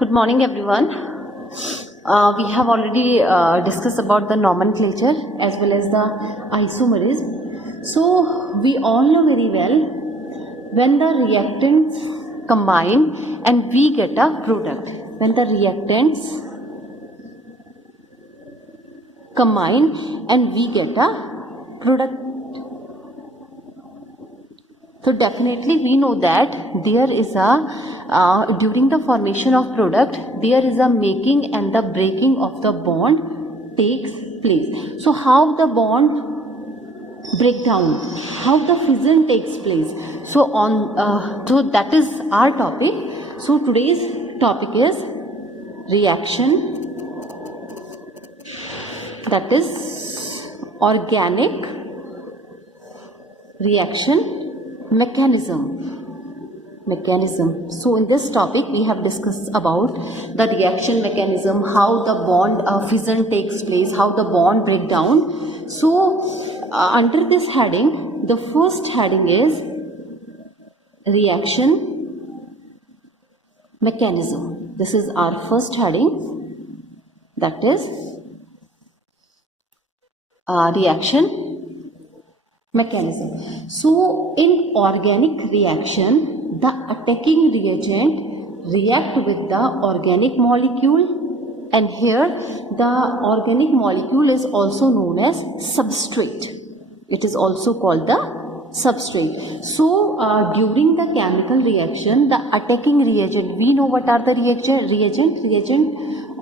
Good morning, everyone. We have already discussed about the nomenclature as well as the isomerism. So we all know very well when the reactants combine and we get a product. When the reactants combine and we get a product. So definitely we know that there is a during the formation of product there is a making and the breaking of the bond takes place. So how the bond break down, how the fission takes place. So so that is our topic. So today's topic is reaction, that is organic reaction mechanism. So in this topic we have discussed about the reaction mechanism, how the bond fission takes place, how the bond break down. So under this heading, the first heading is reaction mechanism. This is our first heading, that is reaction mechanism. So in organic reaction, the attacking reagent react with the organic molecule, and here the organic molecule is also known as substrate. It is also called the substrate. So during the chemical reaction, the attacking reagent, we know what are the reagent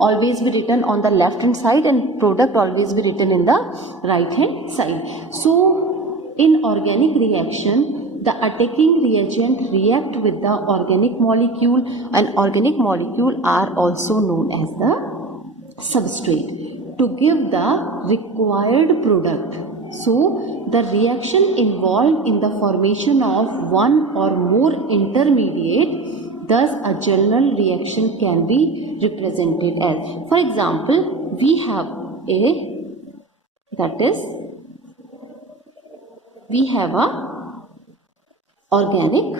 always be written on the left hand side and product always be written in the right hand side. So in organic reaction, the attacking reagent react with the organic molecule, and organic molecule are also known as the substrate to give the required product. So the reaction involved in the formation of one or more intermediate, thus a general reaction can be represented as, for example, we have a organic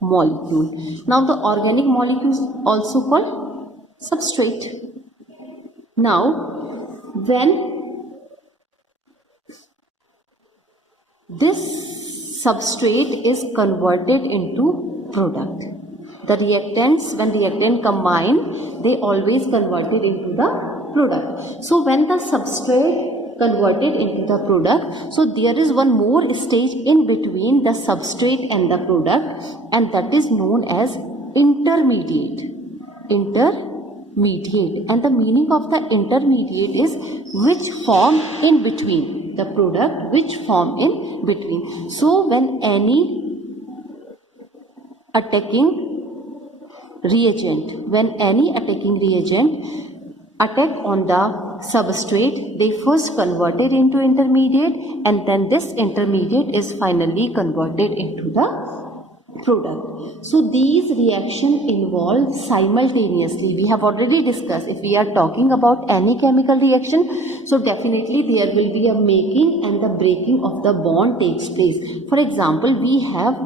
molecule. Now the organic molecule is also called substrate. Now when this substrate is converted into product, the reactants, when reactant combine, they always converted into the product. So when the substrate converted into the product, so there is one more stage in between the substrate and the product, and that is known as intermediate. And the meaning of the intermediate is which form in between the product, which form in between. So when any attacking reagent attack on the substrate, they first converted into intermediate, and then this intermediate is finally converted into the product. So these reactions involve simultaneously. We have already discussed, if we are talking about any chemical reaction, so definitely there will be a making and the breaking of the bond takes place. For example, we have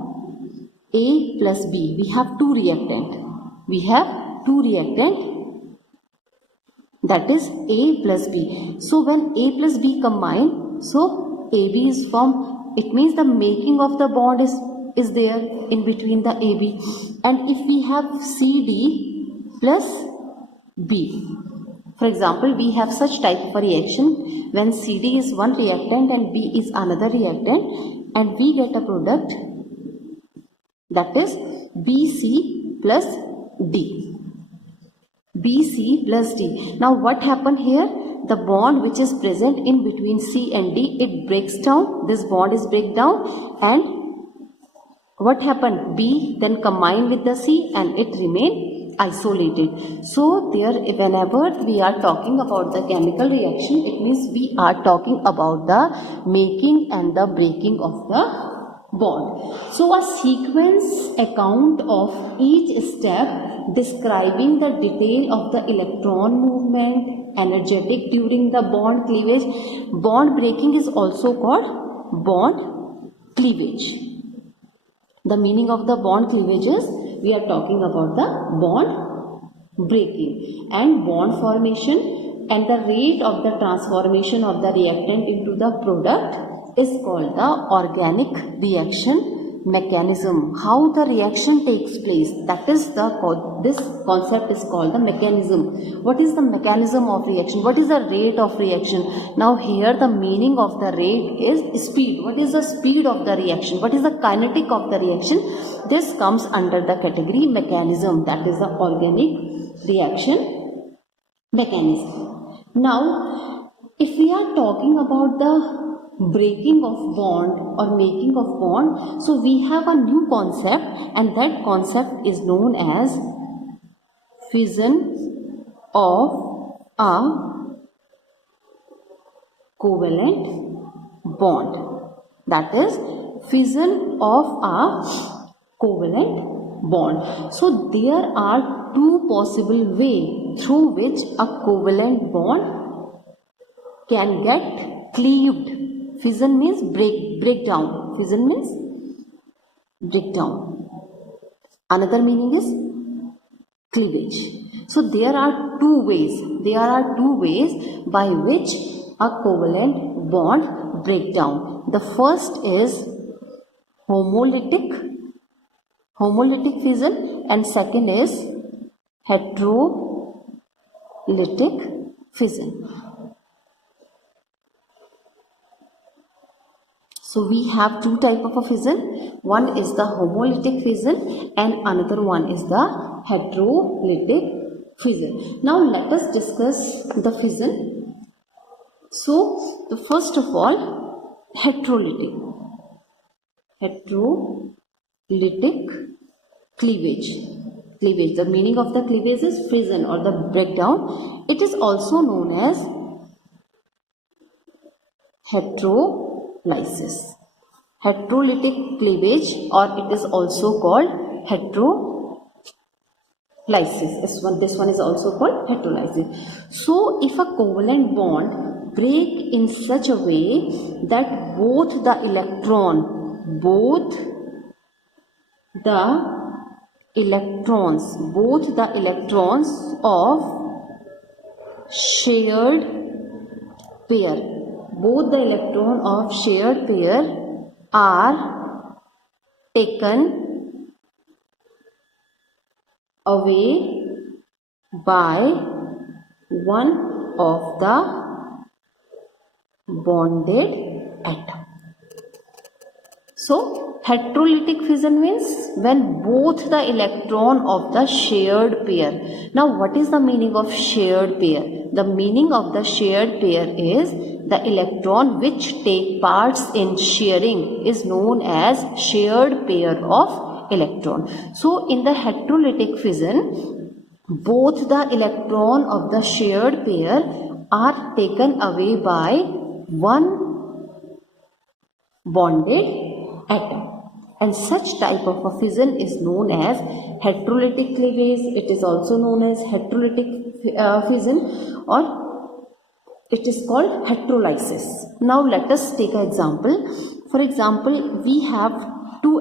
A plus B. We have two reactant. That is A plus B. So when A plus B combine, so AB is formed. It means the making of the bond is there in between the AB. And if we have CD plus B, for example, we have such type of a reaction when CD is one reactant and B is another reactant, and we get a product, that is BC plus D. BC plus D. Now what happened here? The bond which is present in between C and D, it breaks down. This bond is break down, and what happened? B then combined with the C and it remained isolated. So there, whenever we are talking about the chemical reaction, it means we are talking about the making and the breaking of the bond. So a sequence account of each step describing the detail of the electron movement, energetic during the bond cleavage. Bond breaking is also called bond cleavage. The meaning of the bond cleavage is we are talking about the bond breaking, and bond formation, and the rate of the transformation of the reactant into the product is called the organic reaction mechanism. How the reaction takes place, that is this concept is called the mechanism. What is the mechanism of reaction? What is the rate of reaction? Now here the meaning of the rate is speed. What is the speed of the reaction? What is the kinetic of the reaction? This comes under the category mechanism, that is the organic reaction mechanism. Now if we are talking about the breaking of bond or making of bond, so we have a new concept, and that concept is known as fission of a covalent bond. That is fission of a covalent bond. So there are two possible ways through which a covalent bond can get cleaved. Fission means breakdown. Fission means breakdown. Another meaning is cleavage. So there are two ways. There are two ways by which a covalent bond break down. The first is homolytic fission, and second is heterolytic fission. So we have two type of a fission. One is the homolytic fission and another one is the heterolytic fission. Now let us discuss the fission. So first of all, heterolytic cleavage. The meaning of the cleavage is fission or the breakdown. It is also known as heterolysis. Heterolytic cleavage, or it is also called heterolysis. This one is also called heterolysis. So if a covalent bond break in such a way that both the electrons of shared pair, both the electron of shared pair are taken away by one of the bonded atom. So heterolytic fission means when both the electron of the shared pair. Now what is the meaning of shared pair? The meaning of the shared pair is the electron which take parts in sharing is known as shared pair of electron. So in the heterolytic fission, both the electron of the shared pair are taken away by one bonded atom, and such type of a fission is known as heterolytic cleavage. It is also known as heterolytic fission, or it is called heterolysis. Now let us take an example. For example, we have two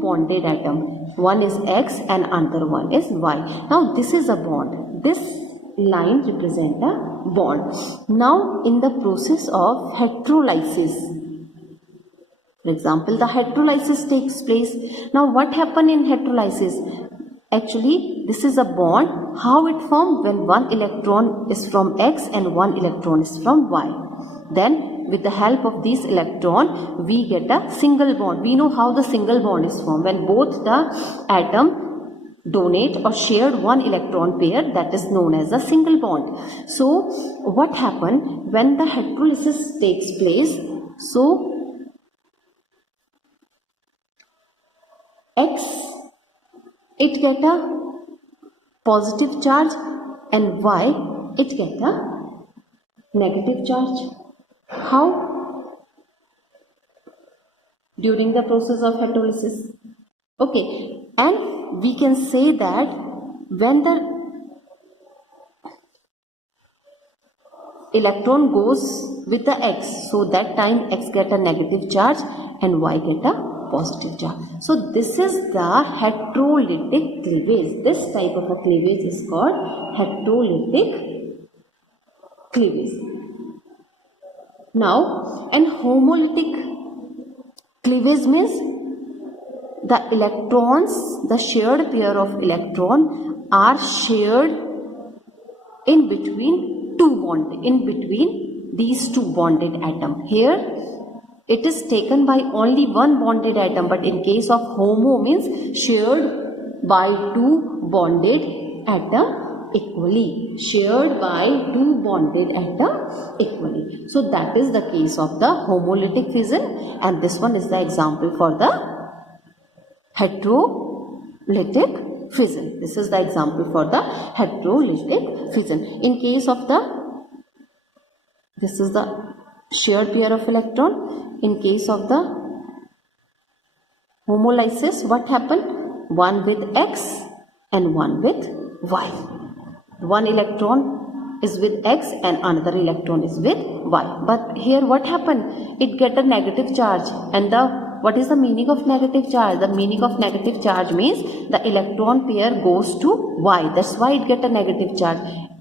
bonded atom. One is X and another one is Y. Now this is a bond. This line represents a bond. Now in the process of heterolysis, for example, the heterolysis takes place. Now what happens in heterolysis? Actually, this is a bond. How it formed? When one electron is from X and one electron is from Y. Then with the help of this electron, we get a single bond. We know how the single bond is formed. When both the atom donate or shared one electron pair, that is known as a single bond. So what happens when the heterolysis takes place? So X, it get a positive charge, and Y, it get a negative charge. How? During the process of heterolysis. Okay, and we can say that when the electron goes with the X, so that time X get a negative charge and Y get a positive charge. So this is the heterolytic cleavage. This type of a cleavage is called heterolytic cleavage. Now, an homolytic cleavage means the electrons, the shared pair of electron are shared in between these two bonded atom. Here it is taken by only one bonded atom, but in case of homo means shared by two bonded atom equally, shared by two bonded atom equally. So that is the case of the homolytic fission, and this one is the example for the heterolytic fission. This is the example for the heterolytic fission. In case of this is the shared pair of electron. In case of the homolysis, what happened? One with X and one with Y. One electron is with X and another electron is with Y. But here what happened? It get a negative charge, and what is the meaning of negative charge? The meaning of negative charge means the electron pair goes to Y. That's why it get a negative charge.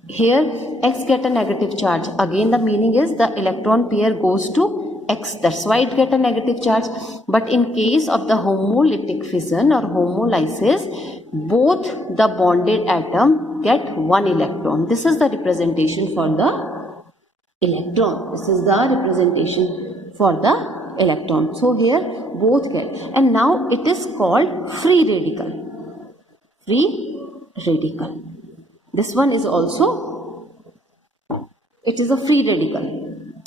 Here X get a negative charge. Again the meaning is the electron pair goes to X. That's why it get a negative charge. But in case of the homolytic fission or homolysis, both the bonded atom get one electron. This is the representation for the electron. This is the representation for the electron. So here both get, and now it is called free radical. Free radical. This one is also, it is a free radical.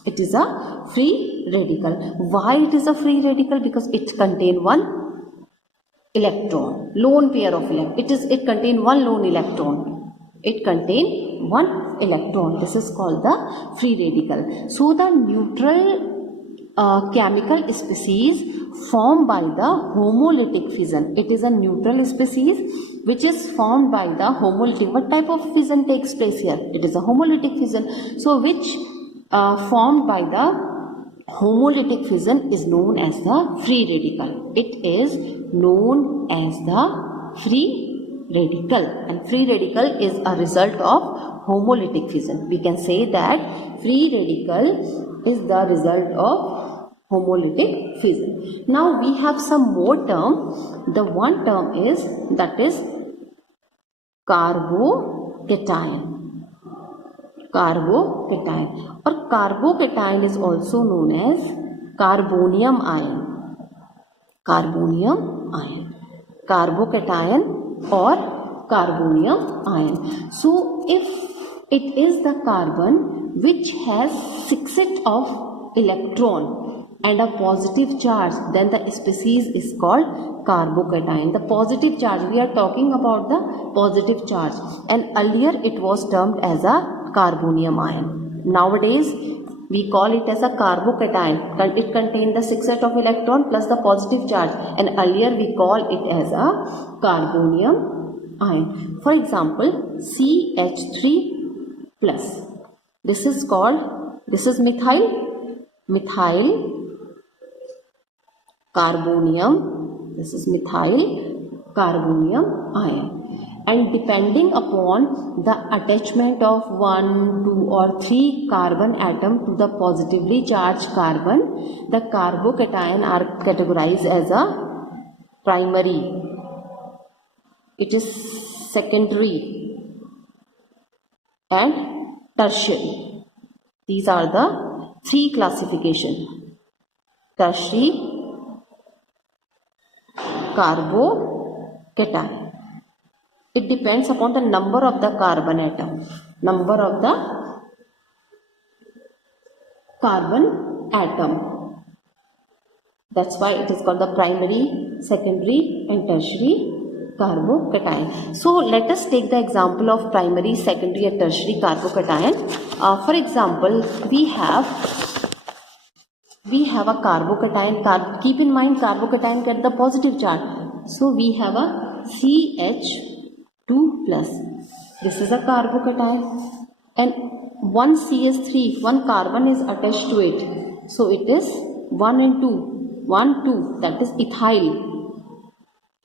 It is a free radical. Why it is a free radical? Because it contains one electron, lone pair of electron. It contains one lone electron. It contains one electron. This is called the free radical. So the neutral chemical species formed by the homolytic fission. It is a neutral species which is formed by the homolytic. What type of fission takes place here? It is a homolytic fission. So which formed by the homolytic fission is known as the free radical. It is known as the free radical, and free radical is a result of homolytic fission. We can say that free radical is the result of homolytic fission. Now we have some more term. The one term is, that is carbocation. Carbocation, or carbocation is also known as carbonium ion. Carbonium ion. Carbocation or carbonium ion. So if it is the carbon which has 6 sets of electron and a positive charge, then the species is called carbocation. The positive charge, we are talking about the positive charge, and earlier it was termed as a carbonium ion. Nowadays we call it as a carbocation. It contains the 6 set of electron plus the positive charge, and earlier we call it as a carbonium ion. For example, CH3 plus. This is methyl carbonium. This is methyl carbonium ion. And depending upon the attachment of 1, 2 or 3 carbon atom to the positively charged carbon, the carbocation are categorized as a primary. It is secondary and tertiary. These are the 3 classifications. Tertiary, carbocation. It depends upon the number of the carbon atom. Number of the carbon atom. That's why it is called the primary, secondary and tertiary carbocation. So let us take the example of primary, secondary and tertiary carbocation. For example, we have a carbocation. Keep in mind, carbocation get the positive charge. So we have a CH2 plus. This is a carbocation, and one CH3, one carbon is attached to it. So it is 1 and 2. 1, 2, that is ethyl.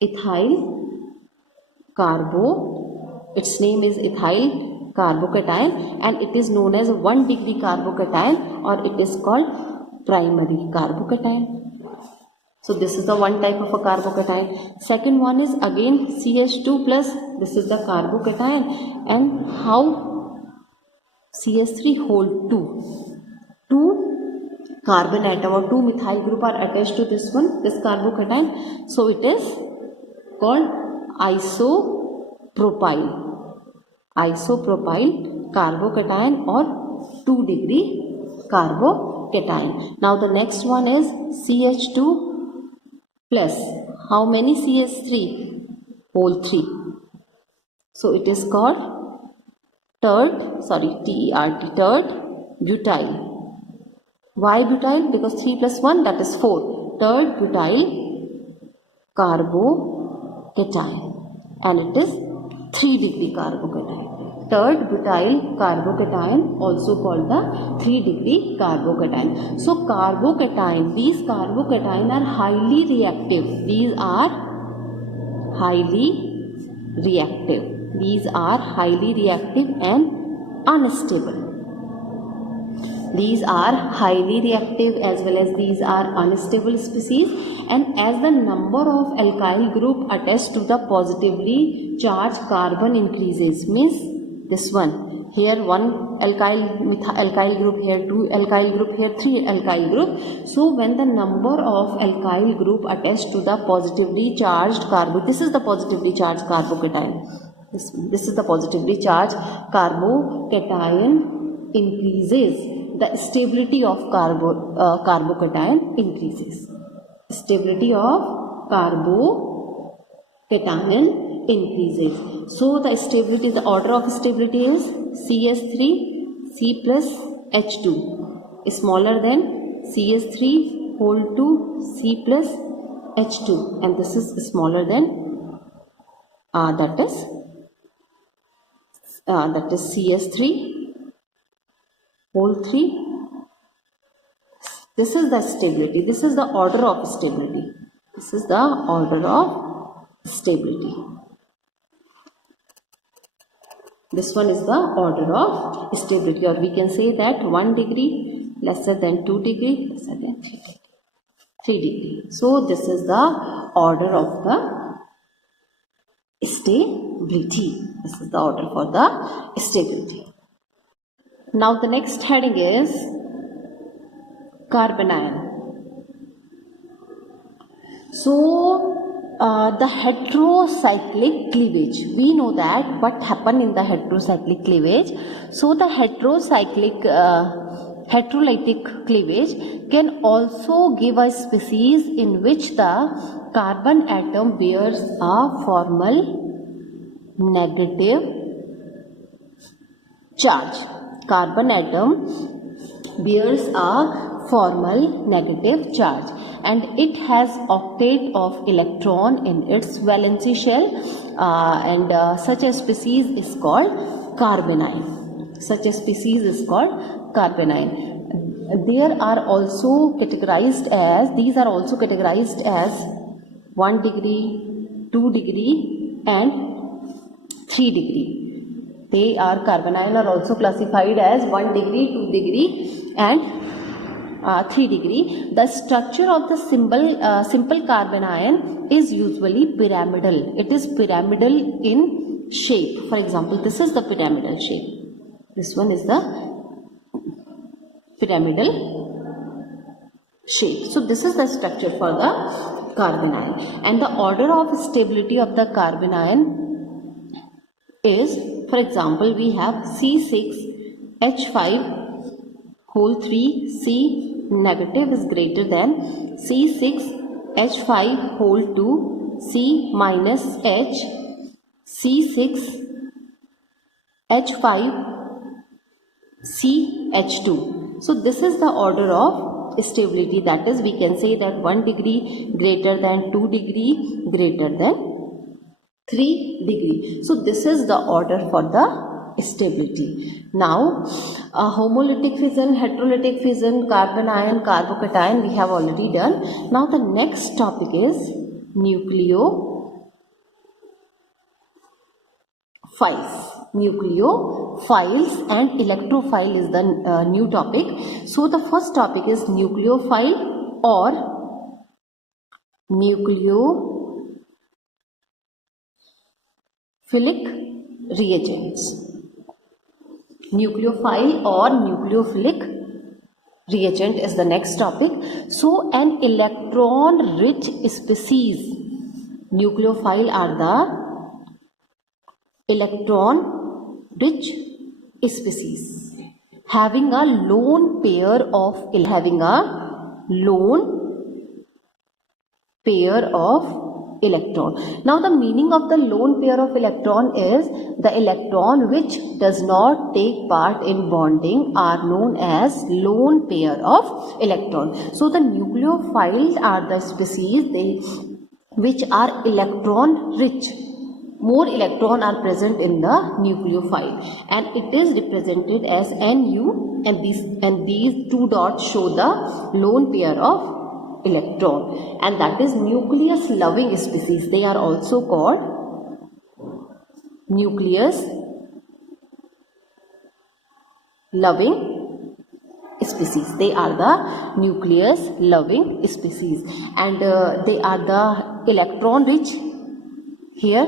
Ethyl carbo, its name is ethyl carbocation, and it is known as 1 degree carbocation, or it is called primary carbocation. So this is the one type of a carbocation. Second one is again CH2 plus, this is the carbocation, and how CH3 hold 2 carbon atom or 2 methyl group are attached to this one, this carbocation. So it is called isopropyl carbocation or 2 degree carbocation. Now the next one is CH2 plus how many CH3? Whole 3. So it is called tert butyl. Why butyl? Because 3 plus 1, that is 4. Tert butyl carbocation, and it is 3 degree carbocation. Tert butyl carbocation, also called the 3 degree carbocation. So carbocation, these carbocation are highly reactive. These are highly reactive and unstable. These are highly reactive as well as these are unstable species, and as the number of alkyl group attached to the positively charged carbon increases, means this one here 1 alkyl group, here 2 alkyl group, here 3 alkyl group. So when the number of alkyl group attached to the positively charged carbon, this is the positively charged carbocation, this is the positively charged carbocation increases, the stability of carbocation increases. Stability of carbocation increases. So the stability, the order of stability is CH3 C plus H2 is smaller than CH3 whole 2 C plus H2, and this is smaller than that is CH3 whole 3. This is the stability. This is the order of stability. This is the order of stability. This one is the order of stability, or we can say that 1 degree lesser than 2 degree lesser than 3 degree. So this is the order of the stability. This is the order for the stability. Now the next heading is carbanion. So the heterocyclic cleavage, we know that what happened in the heterocyclic cleavage. So the heterolytic cleavage can also give a species in which the carbon atom bears a formal negative charge. Carbon atom bears a formal negative charge, and it has octet of electron in its valency shell, and such a species is called carbanion. Such a species is called carbanion. There are also categorized as, these are also categorized as 1 degree, 2 degree and 3 degree. They are carbanion are also classified as 1 degree, 2 degree and 3 degree. The structure of the simple carbanion is usually pyramidal. It is pyramidal in shape. For example, this is the pyramidal shape. This one is the pyramidal shape. So this is the structure for the carbanion, and the order of stability of the carbanion is, for example, we have C6H5 whole 3 C negative is greater than C6H5 whole 2 C minus H, C6H5 CH2. So this is the order of stability, that is we can say that 1 degree greater than 2 degree greater than 3 degree. So this is the order for the stability. Now, homolytic fission, heterolytic fission, carbon ion, carbocation we have already done. Now the next topic is nucleophiles. Nucleophiles and electrophile is the new topic. So the first topic is nucleophile or nucleophilic reagents. Nucleophile or nucleophilic reagent is the next topic. So an electron rich species, nucleophile are the electron rich species having a lone pair of electron. Now the meaning of the lone pair of electron is the electron which does not take part in bonding are known as lone pair of electron. So the nucleophiles are the species which are electron rich. More electrons are present in the nucleophile and it is represented as Nu, and these two dots show the lone pair of electron, and that is nucleus loving species. They are also called nucleus loving species. They are the nucleus loving species, and they are the electron rich. Here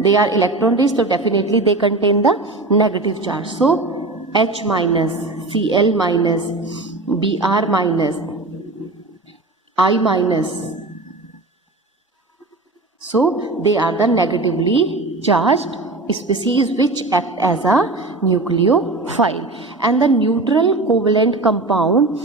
they are electron rich, so definitely they contain the negative charge. So H minus, Cl minus, Br minus, I minus. So they are the negatively charged species which act as a nucleophile. And the neutral covalent compound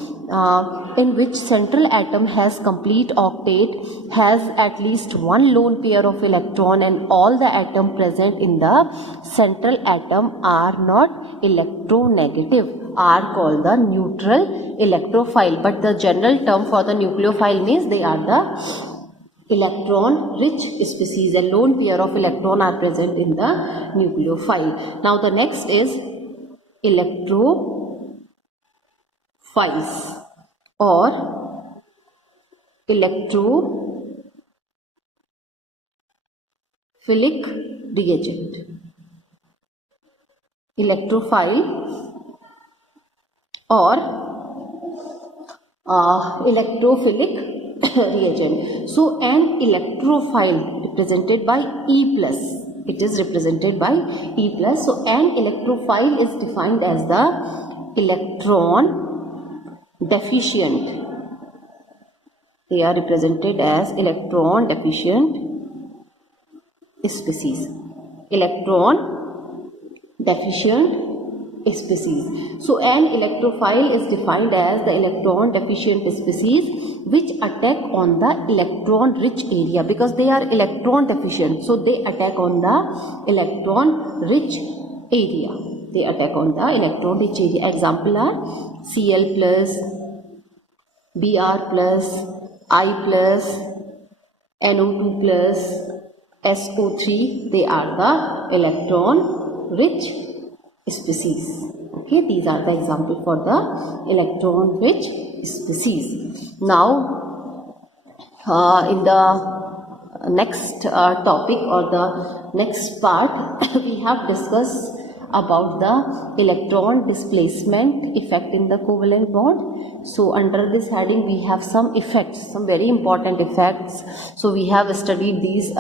in which central atom has complete octet has at least one lone pair of electron, and all the atom present in the central atom are not electronegative, are called the neutral electrophile. But the general term for the nucleophile means they are the electron rich species. A lone pair of electron are present in the nucleophile. Now the next is electrophiles or electrophilic reagent. Electrophile or electrophilic reagent. So an electrophile represented by E plus. It is represented by E plus. So an electrophile is defined as the electron deficient. They are represented as electron deficient species. Electron deficient species. So an electrophile is defined as the electron deficient species which attack on the electron rich area, because they are electron deficient, so they attack on the electron rich area. They attack on the electron rich area. Example are Cl plus, Br plus, I plus, NO2 plus, SO3. They are the electron rich species. Okay, these are the examples for the electron rich species. Now in the next topic or the next part we have discussed about the electron displacement effect in the covalent bond. So under this heading we have some effects, some very important effects. So we have studied these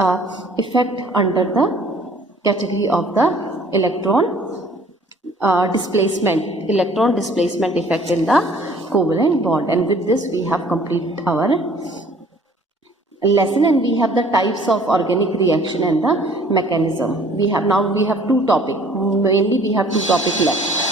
effect under the category of the electron displacement effect in the covalent bond. And with this we have completed our lesson, and we have the types of organic reaction and the mechanism. We have two topics, mainly we have two topics left.